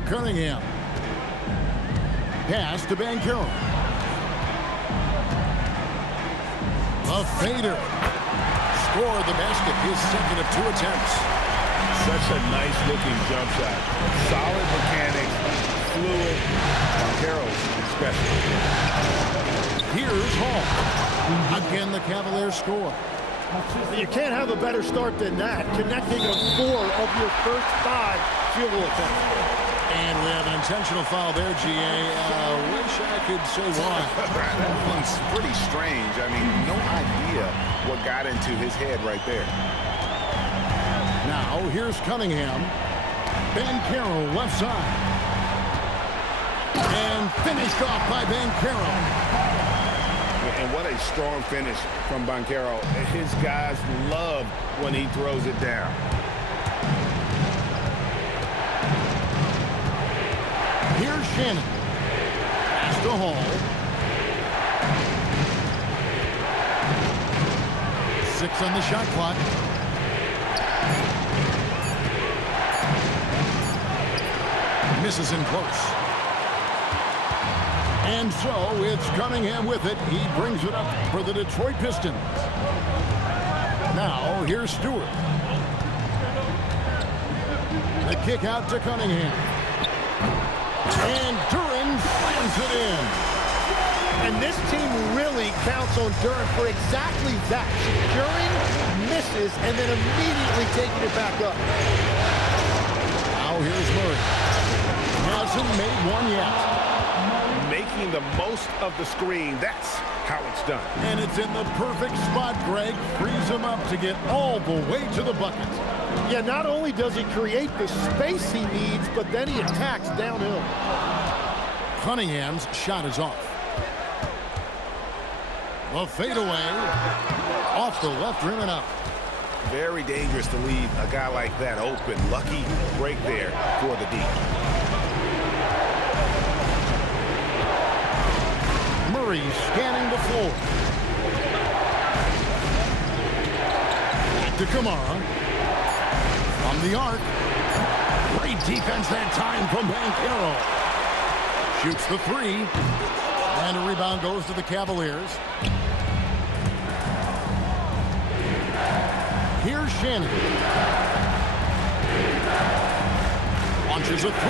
now Cunningham. Pass to Banchero. A fader. Scored the basket, his second of 2 attempts. Such a nice-looking jump shot. Solid mechanics, fluid. Banchero special. Here's Hall. Again, the Cavaliers score. You can't have a better start than that, connecting on 4 of your first 5 field goal attempts. And we have an intentional foul there, GA. Wish I could say why. That one's pretty strange. I mean, no idea what got into his head right there. Now, here's Cunningham. Banchero left side. And finished off by Banchero. And what a strong finish from Banchero. His guys love when he throws it down. Here's Shannon. Pass to Hall. 6 on the shot clock. Misses in close. And so it's Cunningham with it. He brings it up for the Detroit Pistons. Now here's Stewart. The kick out to Cunningham. And Duren slams it in. And this team really counts on Duren for exactly that. Securing, misses, and then immediately taking it back up. Now here's Murray. Hasn't made one yet. Making the most of the screen. That's how it's done. And it's in the perfect spot, Greg. Frees him up to get all the way to the bucket. Yeah, not only does he create the space he needs, but then he attacks downhill. Cunningham's shot is off. The fadeaway off the left rim and out. Very dangerous to leave a guy like that open. Lucky break there for the D. Murray scanning the floor. Back to Kamara. From the arc. Great defense that time from Banchero. Shoots the 3. And a rebound goes to the Cavaliers. Here's Shannon. Launches a 3.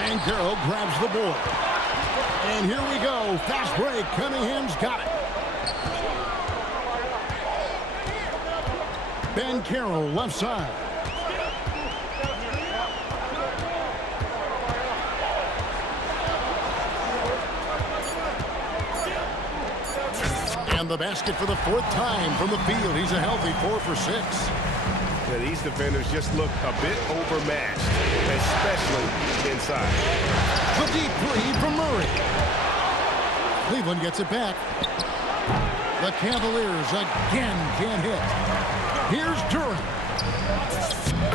Banchero grabs the board. And here we go. Fast break. Cunningham's got it. Banchero left side. And the basket for the 4th time from the field. He's a healthy 4 for 6. Yeah, these defenders just look a bit overmatched, especially inside. The deep 3 from Murray. Cleveland gets it back. The Cavaliers again can't hit. Here's Duren.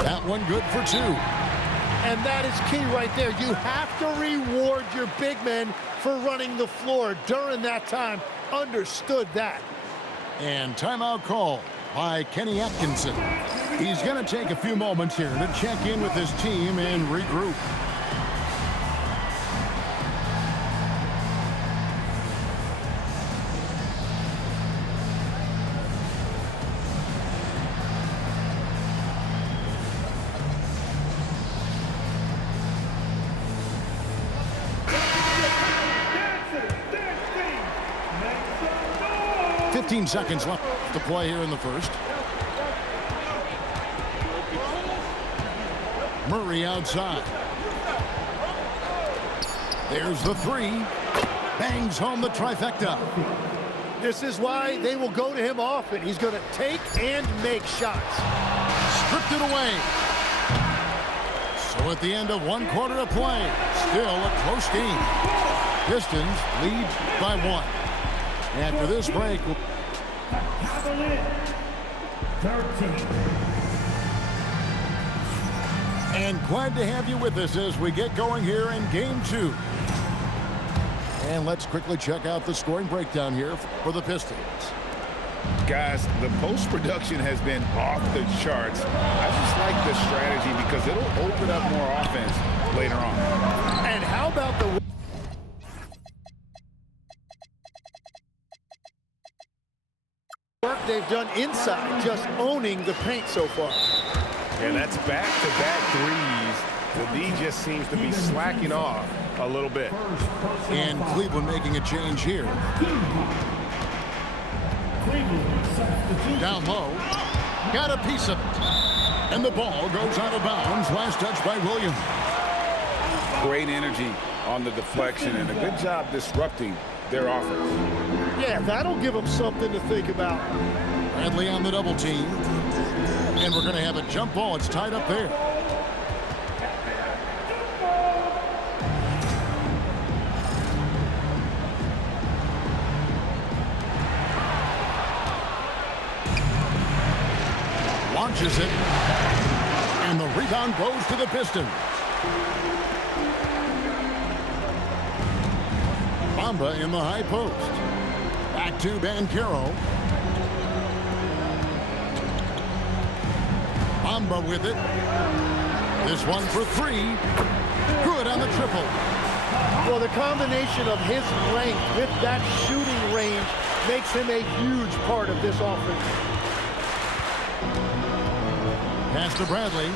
That one good for 2. And that is key right there. You have to reward your big men for running the floor. Duren that time understood that. And timeout call by Kenny Atkinson. He's going to take a few moments here to check in with his team and regroup. Seconds left to play here in the first. Murray outside. There's the 3. Bangs home the trifecta. This is why they will go to him often. He's going to take and make shots. Stripped it away. So at the end of 1 quarter of play, still a close game. Pistons lead by 1. After this break, 13. And glad to have you with us as we get going here in game 2. And let's quickly check out the scoring breakdown here for the Pistons. Guys, the post-production has been off the charts. I just like the strategy because it'll open up more offense later on. And how about the work they've done inside, just owning the paint so far? And that's back-to-back threes. The D just seems to be slacking off a little bit. And Cleveland making a change here. Down low. Got a piece of it. And the ball goes out of bounds. Last touch by Williams. Great energy on the deflection and a good job disrupting their offense. Yeah, that'll give them something to think about. Bradley on the double team. And we're going to have a jump ball. It's tied up there. Launches it. And the rebound goes to the Pistons. Bamba in the high post. Back to Banchero. Bamba with it. This one for three. Good on the triple. Well, the combination of his length with that shooting range makes him a huge part of this offense. Pass to Bradley.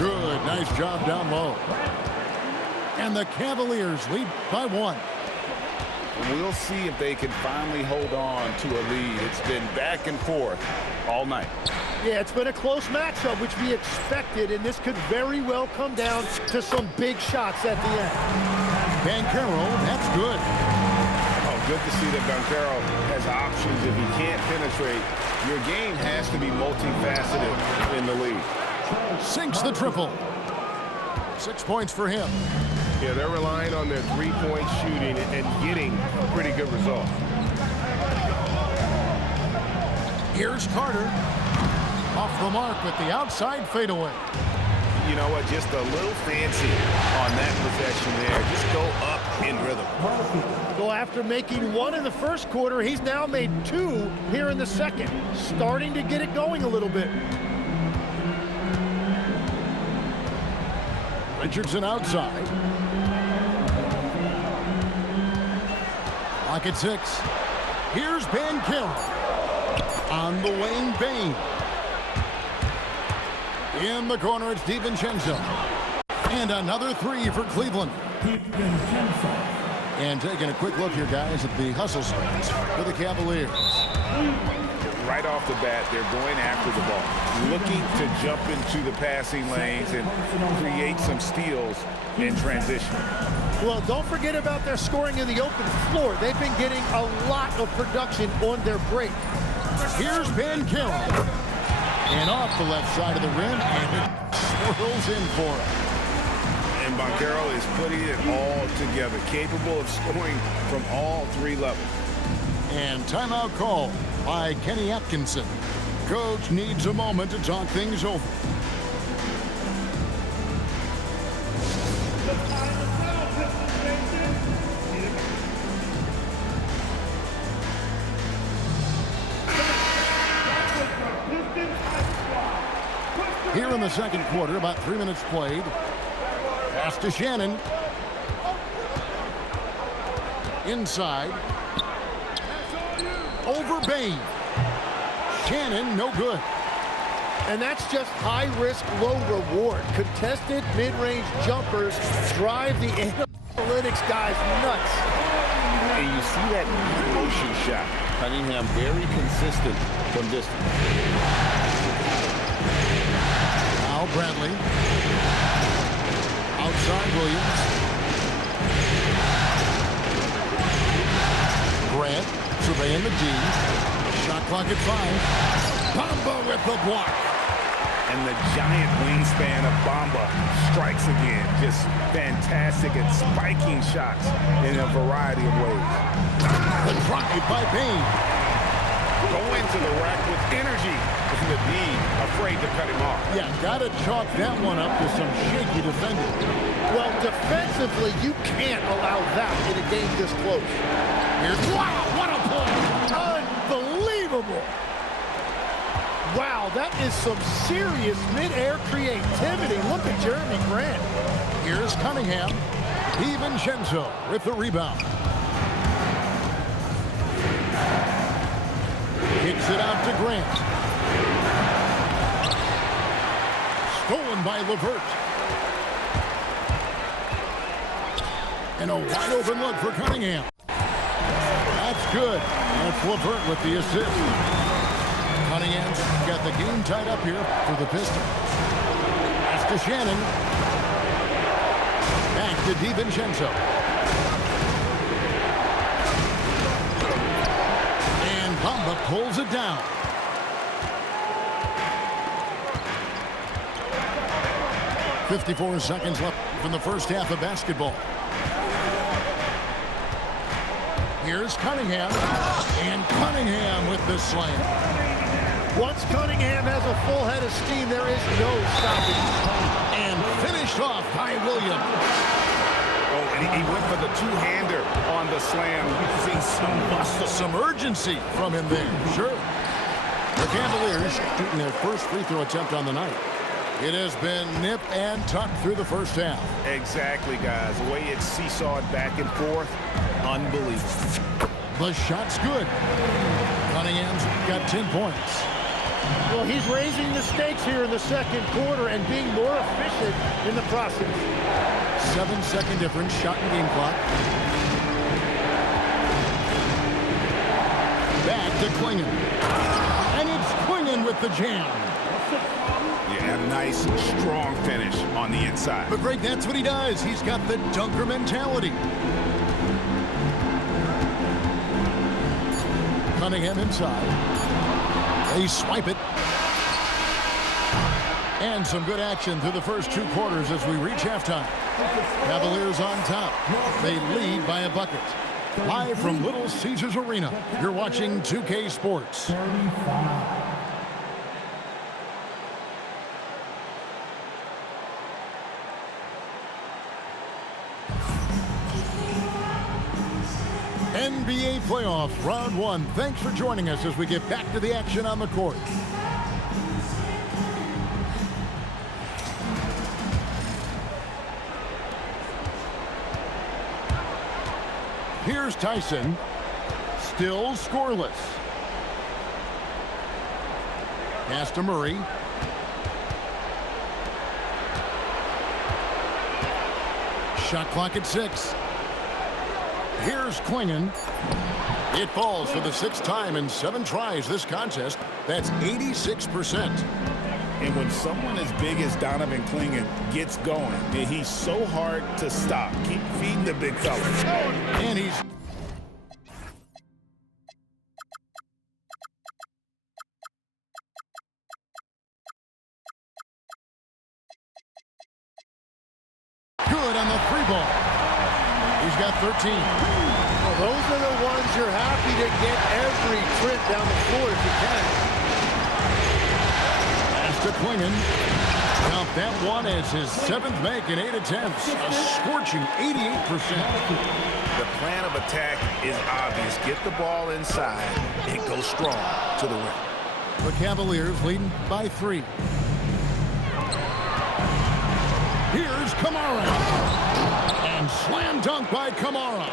Good. Nice job down low. And the Cavaliers lead by one. We'll see if they can finally hold on to a lead. It's been back and forth all night. Yeah, it's been a close matchup, which we expected, and this could very well come down to some big shots at the end. Banchero, that's good. Oh, good to see that Banchero has options. If he can't penetrate, your game has to be multifaceted in the league. Sinks the triple. 6 points for him. Yeah, they're relying on their three-point shooting and getting pretty good results. Here's Carter. Off the mark with the outside fadeaway. You know what? Just a little fancy on that possession there. Just go up in rhythm. Well, after making one in the first quarter, he's now made two here in the second. Starting to get it going a little bit. Richardson outside. Clock at 6. Here's Banchero. On the wing, Bain. In the corner, it's DiVincenzo. And another three for Cleveland. And taking a quick look here, guys, at the hustle stats for the Cavaliers. Right off the bat, they're going after the ball, looking to jump into the passing lanes and create some steals in transition. Well, don't forget about their scoring in the open floor. They've been getting a lot of production on their break. Here's Banchero. And off the left side of the rim, and it swirls in for him. And Banchero is putting it all together, capable of scoring from all three levels. And timeout call by Kenny Atkinson. Coach needs a moment to talk things over. Here in the second quarter, about 3 minutes played. Pass to Shannon. Inside. Over Bain. Shannon, no good. And that's just high risk, low reward. Contested mid-range jumpers drive the analytics guys nuts. And you see that motion shot. Cunningham very consistent from distance. Now Bradley. Outside Williams. Grant surveying the D. Shot clock at 5. Bamba with the block. And the giant wingspan of Bamba strikes again. Just fantastic at spiking shots in a variety of ways. The drive by Bain. Going to the rack with energy. With the D afraid to cut him off. Yeah, gotta chalk that one up to some shaky defending. Well, defensively, you can't allow that in a game this close. Here's, wow, what a play! Unbelievable. dribble. Wow, that is some serious mid-air creativity. Look at Jeremy Grant. Here's Cunningham. DiVincenzo with the rebound. Kicks it out to Grant. Stolen by LeVert. And a wide open look for Cunningham. That's good. That's LeVert with the assist. Cunningham's got the game tied up here for the Pistons. That's to Shannon. Back to DiVincenzo. And Bamba pulls it down. .54 seconds left from the first half of basketball. Here's Cunningham. And Cunningham with the slam. Once Cunningham has a full head of steam, there is no stopping. And finished off by Williams. Oh, and he went for the two-hander on the slam, using some muscle. Some urgency from him there, sure. The Cavaliers shooting their first free throw attempt on the night. It has been nip and tuck through the first half. Exactly, guys. The way it's seesawed back and forth, unbelievable. The shot's good. Cunningham's got 10 points. Well, he's raising the stakes here in the second quarter and being more efficient in the process. 7-second difference, shot and game clock. Back to Clingan. And it's Clingan with the jam. Yeah, a nice, strong finish on the inside. But Greg, that's what he does. He's got the dunker mentality. Cunningham inside. They swipe it. And some good action through the first two quarters as we reach halftime. Cavaliers on top. They lead by a bucket. Live from Little Caesars Arena, you're watching 2K Sports. 35. NBA playoff round one. Thanks for joining us as we get back to the action on the court. Here's Tyson. Still scoreless. Pass to Murray. Shot clock at 6. Here's Clingan. It falls for the 6th time in 7 tries this contest. That's 86%. And when someone as big as Donovan Clingan gets going, he's so hard to stop. Keep feeding the big fella. And he's good on the 3-ball. He's got 13. Well, those are the ones you're happy to get every trip down the floor if you can. Pass to Clingan. Count that one as his 7th make in 8 attempts. A scorching 88%. The plan of attack is obvious. Get the ball inside and go strong to the rim. The Cavaliers leading by 3. Here's Kamara. And slam dunk by Kamara.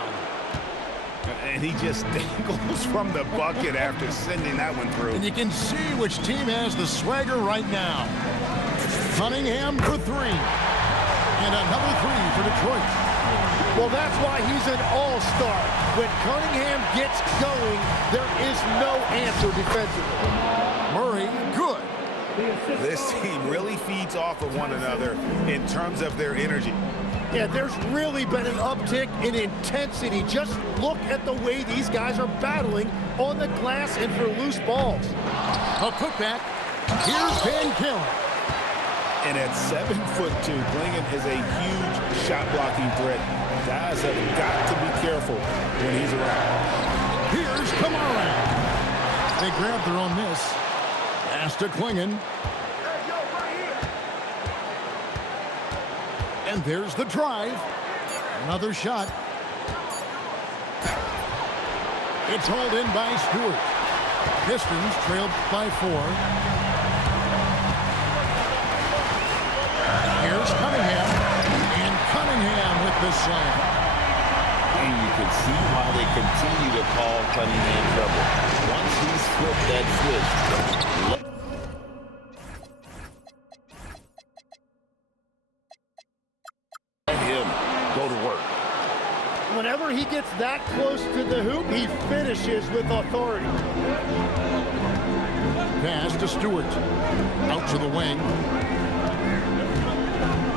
And he just dangles from the bucket after sending that one through. And you can see which team has the swagger right now. Cunningham for 3. And another 3 for Detroit. Well, that's why he's an all-star. When Cunningham gets going, there is no answer defensively. Murray, good. This team really feeds off of one another in terms of their energy. Yeah, there's really been an uptick in intensity. Just look at the way these guys are battling on the glass and for loose balls. A putback. Here's Van Kellen. And at 7'2", Clingan is a huge shot-blocking threat. Guys have got to be careful when he's around. Here's Kamara. They grab their own miss. Pass to Clingan. And there's the drive. Another shot. It's hauled in by Stewart. Pistons trailed by 4. Here's Cunningham. And Cunningham with the slam. And you can see why they continue to call Cunningham trouble. Once he's flipped that switch. Let him go to work. Whenever he gets that close to the hoop, he finishes with authority. Pass to Stewart. Out to the wing.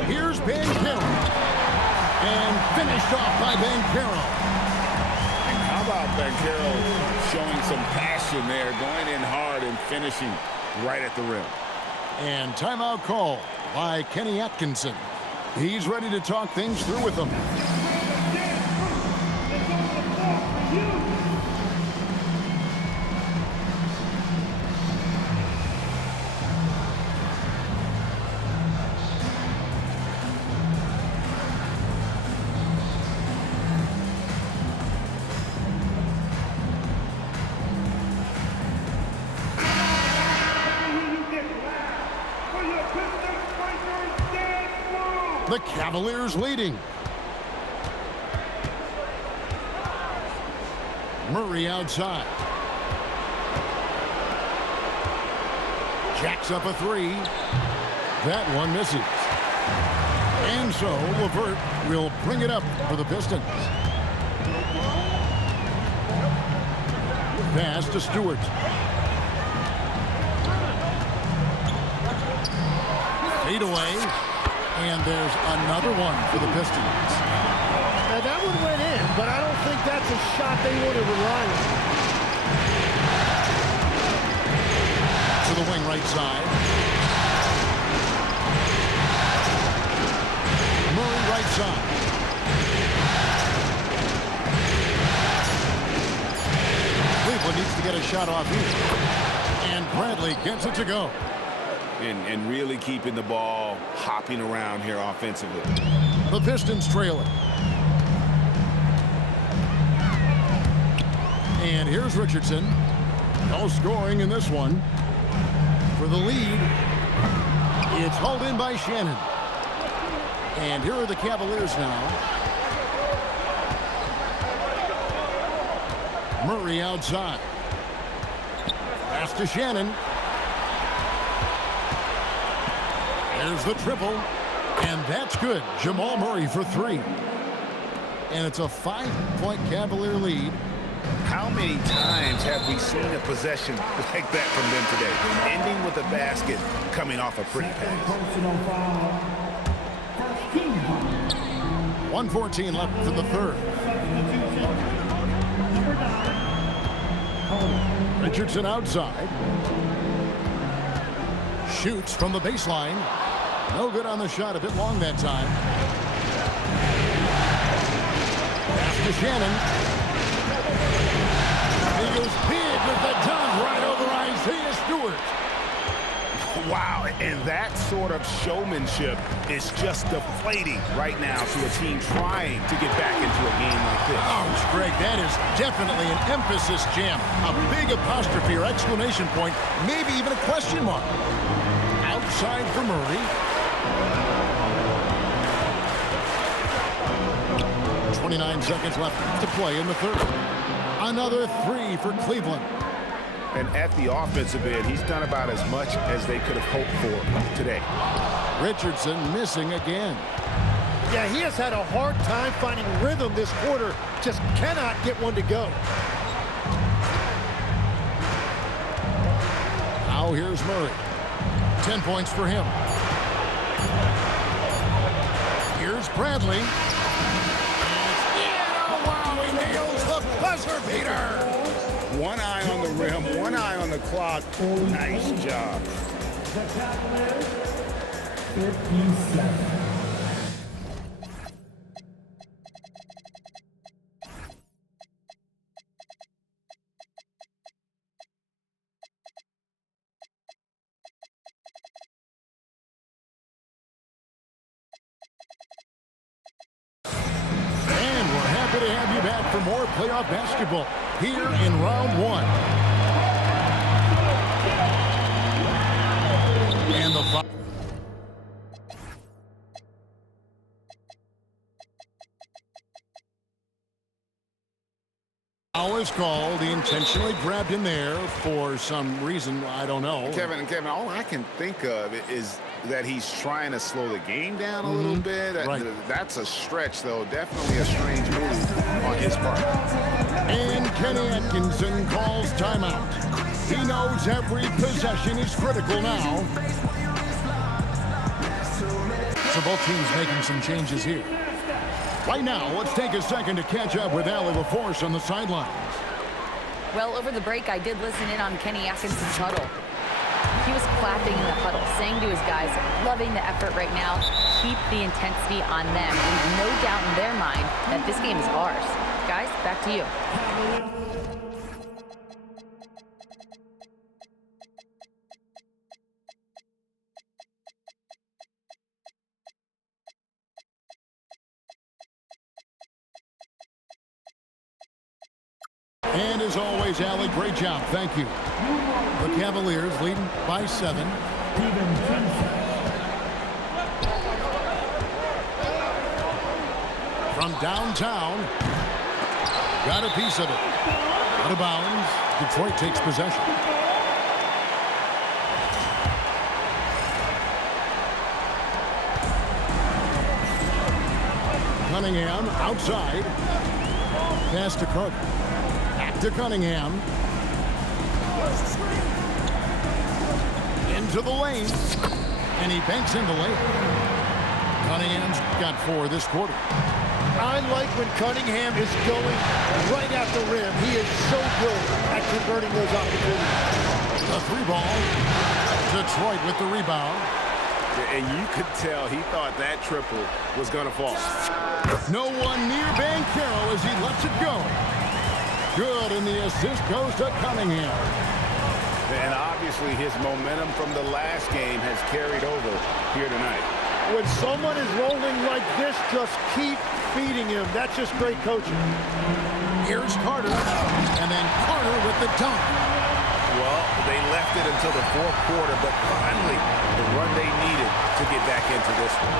Here's Banchero. And finished off by Banchero. How about Banchero showing some passion there, going in hard and finishing right at the rim. And timeout call by Kenny Atkinson. He's ready to talk things through with them. The Cavaliers leading. Murray outside. Jacks up a 3. That one misses. And so LeVert will bring it up for the Pistons. Pass to Stewart. Fade away. And there's another one for the Pistons. Now that one went in, but I don't think that's a shot they want to rely on. To the wing right side. Murray right side. Cleveland needs to get a shot off here. And Bradley gets it to go. And really keeping the ball hopping around here offensively. The Pistons trailing. And here's Richardson. No scoring in this one. For the lead, it's hauled in by Shannon. And here are the Cavaliers now. Murray outside. Pass to Shannon. There's the triple, and that's good. Jamal Murray for 3. And it's a 5-point Cavalier lead. How many times have we seen a possession like that from them today? Ending with a basket, coming off a pretty pass. 1:14 left in the third. Richardson outside. Shoots from the baseline. No good on the shot. A bit long that time. Pass to Shannon. He goes big with the dunk right over Isaiah Stewart. Wow, and that sort of showmanship is just deflating right now to a team trying to get back into a game like this. Ouch, Greg, that is definitely an emphasis jam. A big apostrophe or exclamation point, maybe even a question mark. Outside for Murray. 29 seconds left to play in the third. Another 3 for Cleveland. And at the offensive end, he's done about as much as they could have hoped for today. Richardson missing again. Yeah, he has had a hard time finding rhythm this quarter. Just cannot get one to go. Now here's Murray. 10 points for him. Here's Bradley. Oh, wow, he nails the buzzer beater. One eye on the rim, one eye on the clock. Nice job. The Cavaliers, 57. And we're happy to have you back for more playoff basketball here in round 1. Foul is called. He intentionally grabbed him there for some reason. I don't know. Kevin, all I can think of is that he's trying to slow the game down a little bit. Right. That's a stretch, though. Definitely a strange move on his part. And Kenny Atkinson calls timeout. He knows every possession is critical now. So both teams making some changes here. Right now, let's take a second to catch up with Allie LaForce on the sidelines. Well, over the break, I did listen in on Kenny Atkinson's huddle. He was clapping in the huddle, saying to his guys, loving the effort right now, keep the intensity on them. Leave no doubt in their mind that this game is ours. Guys, back to you. And as always, Allie, great job. Thank you. The Cavaliers leading by 7. From downtown. Got a piece of it. Out of bounds. Detroit takes possession. Cunningham outside. Pass to Carter. Back to Cunningham. Into the lane. And he banks in the lane. Cunningham's got 4 this quarter. I like when Cunningham is going right at the rim. He is so good at converting those opportunities. The 3 ball. Detroit with the rebound. And you could tell he thought that triple was going to fall. No one near Banchero as he lets it go. Good, and the assist goes to Cunningham. And obviously his momentum from the last game has carried over here tonight. When someone is rolling like this, just keep feeding him. That's just great coaching. Here's Carter, and then Carter with the dunk. Well, they left it until the fourth quarter, but finally the run they needed to get back into this one.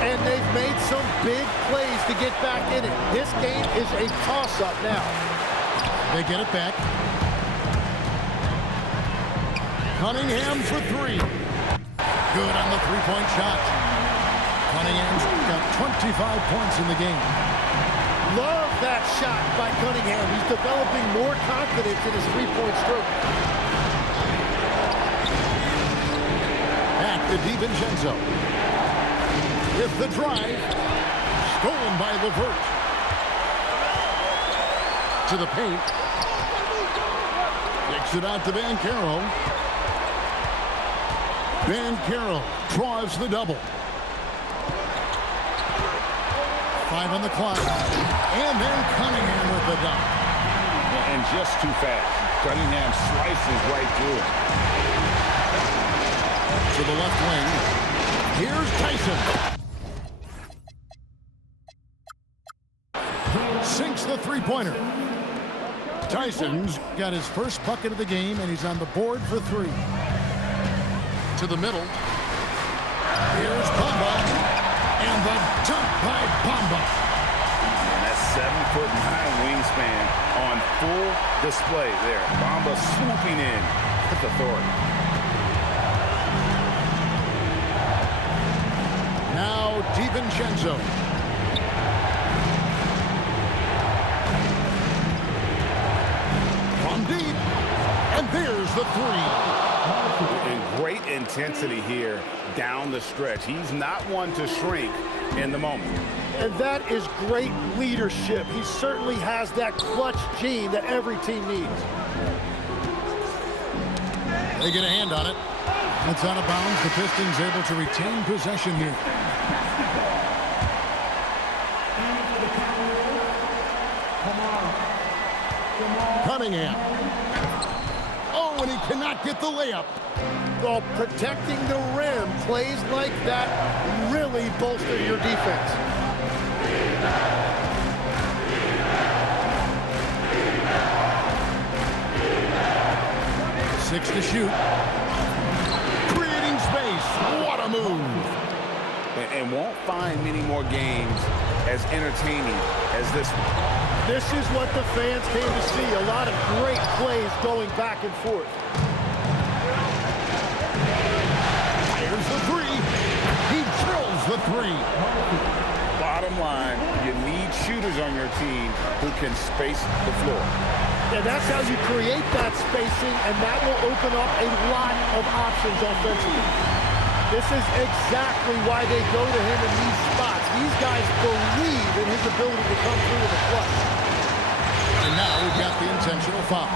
And they've made some big plays to get back in it. This game is a toss-up now. They get it back. Cunningham for 3. Good on the 3-point shot. Cunningham's got 25 points in the game. Love that shot by Cunningham. He's developing more confidence in his 3-point stroke. Back to DiVincenzo. With the drive. Stolen by LeVert. To the paint. Kicks it out to Banchero. Banchero draws the double. 5 on the clock. And then Cunningham with the dunk. And just too fast. Cunningham slices right through it. To the left wing. Here's Tyson. Sinks the 3-pointer. Tyson's got his first bucket of the game, and he's on the board for 3. To the middle. Here's Bamba. And the dunk by Bamba. And that 7'9" wingspan on full display there. Bamba swooping in with authority. Now DiVincenzo. From deep. And there's the 3. And great intensity here down the stretch. He's not one to shrink in the moment. And that is great leadership. He certainly has that clutch gene that every team needs. They get a hand on it. It's out of bounds. The Pistons able to retain possession here. Cunningham. Oh, and he cannot get the layup. Well, protecting the rim, plays like that really bolster your defense. Six to shoot. Creating space. What a move. And won't find many more games as entertaining as this one. This is what the fans came to see. A lot of great plays going back and forth. Fires the three. He drills the three. Bottom line, you need shooters on your team who can space the floor. Yeah, that's how you create that spacing, and that will open up a lot of options offensively. This is exactly why they go to him in these spots. These guys believe in his ability to come through in the clutch. And now we've got the intentional foul.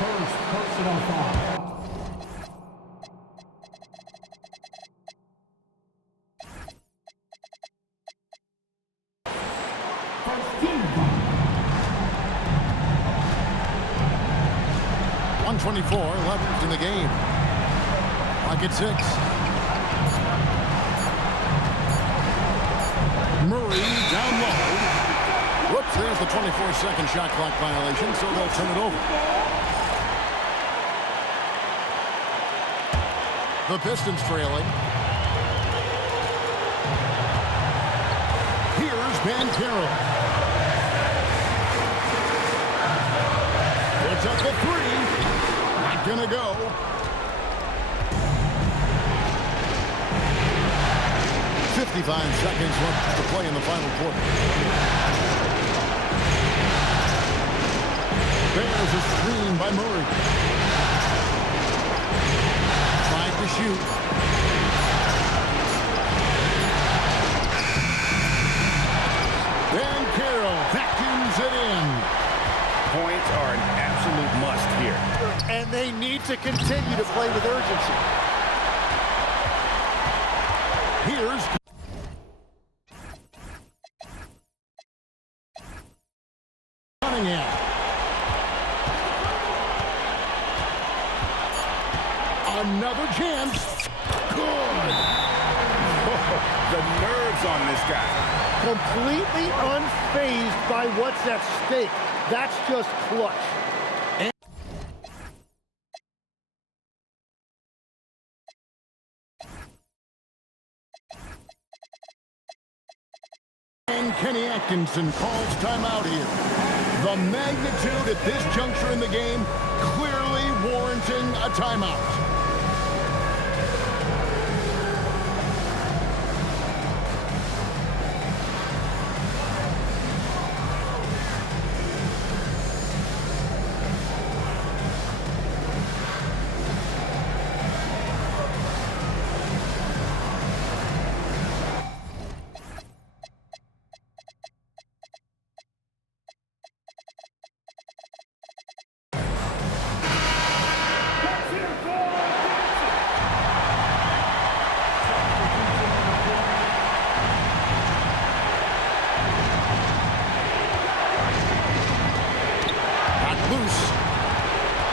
First personal foul. First team foul. 124 left in the game. Rocket 6. Murray down low. Whoops, there's the 24-second shot clock violation, so they'll turn it over. The Pistons trailing. Here's Banchero. Puts up the three. Not gonna go. .55 seconds left to play in the final quarter. There's a screen by Murray. Tried to shoot. Banchero vacuums it in. Points are an absolute must here. And they need to continue to play with urgency. Here's Cunningham. Another chance. Good. The nerves on this guy. Completely unfazed by what's at stake. That's just clutch. And Kenny Atkinson calls timeout here. The magnitude at this juncture in the game clearly warranting a timeout.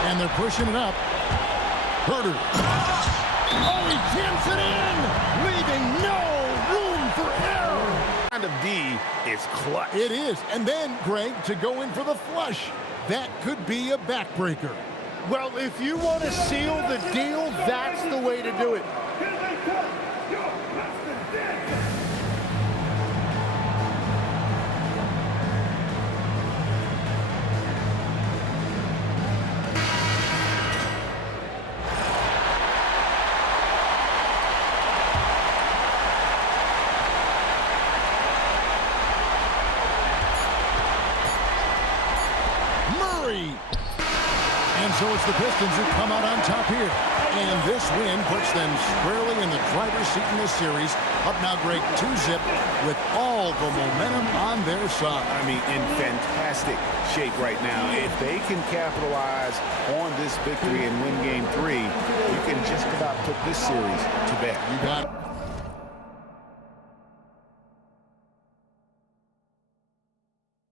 And they're pushing it up. Herter. Oh, he jams it in, leaving no room for error. Kind of D is clutch. It is. And then, Greg, to go in for the flush. That could be a backbreaker. Well, if you want to seal the deal, that's the way to do it. Here they come. You're less than dead. And so it's the Pistons who come out on top here. And this win puts them squarely in the driver's seat in this series. Up now, Greg, 2-zip with all the momentum on their side. I mean, in fantastic shape right now. If they can capitalize on this victory and win Game 3, you can just about put this series to bed. You got